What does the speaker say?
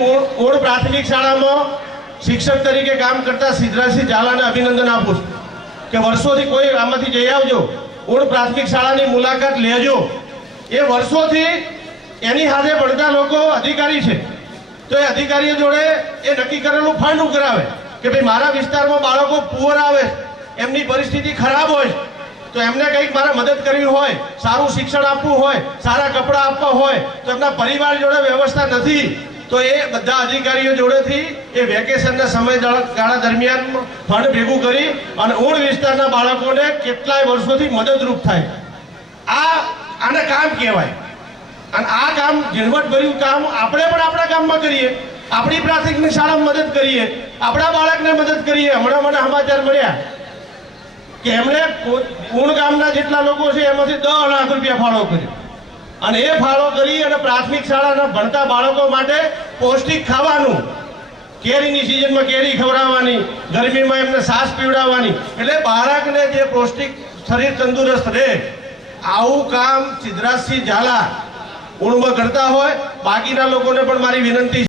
Odd પ્રાથમિક શાળામાં શિક્ષક તરીકે કામ કરતા સિદ્ધરાજસિંહ ઝાલાને અભિનંદન આપું છું કે વર્ષોથી કોઈ આમાંથી જઈ આવજો, ઓડ પ્રાથમિક શાળાની મુલાકાત લેજો। એ વર્ષોથી એની સાથે ભણતા લોકો અધિકારી છે, તો એ અધિકારીઓ જોડે એ નક્કી કરેલું ફંડ ઉઘરાવે કે ભાઈ મારા વિસ્તારમાં બાળકો પુઅર આવે, એમની પરિસ્થિતિ ખરાબ હોય, તો એમને કંઈક મારે મદદ કરવી હોય, સારું શિક્ષણ આપવું હોય, સારા કપડાં આપવા હોય, તો એમના પરિવાર જોડે વ્યવસ્થા નથી, તો એ બધા અધિકારીઓ જોડેથી એ વેકેશનના સમયગાળા દરમિયાન ફંડ ભેગું કરી અને ઓડ વિસ્તારના બાળકોને કેટલાય વર્ષોથી મદદરૂપ થાય। આને કામ કહેવાય। અને આ કામ ઝીણવટભર્યું કામ આપણે પણ આપણા ગામમાં કરીએ, આપણી પ્રાથમિક શાળામાં મદદ કરીએ, આપણા બાળકને મદદ કરીએ। હમણાં મને સમાચાર મળ્યા કે એમણે પૂર્ણ ગામના જેટલા લોકો છે એમાંથી 10 લાખ રૂપિયા ફાળો કર્યો, અને એ ફાળો કરી અને પ્રાથમિક શાળાના ભણતા બાળકો માટે પૌષ્ટિક ખાવાનું, કેરીની સિઝનમાં કેરી ખવડાવવાની, ગરમીમાં એમને છાશ પીવડાવવાની, એટલે બાળકને જે પૌષ્ટિક શરીર તંદુરસ્ત રહે, આવું કામ સિદ્ધરાજસિંહ ઝાલા ઉણમાં કરતા હોય। બાકીના લોકોને પણ મારી વિનંતી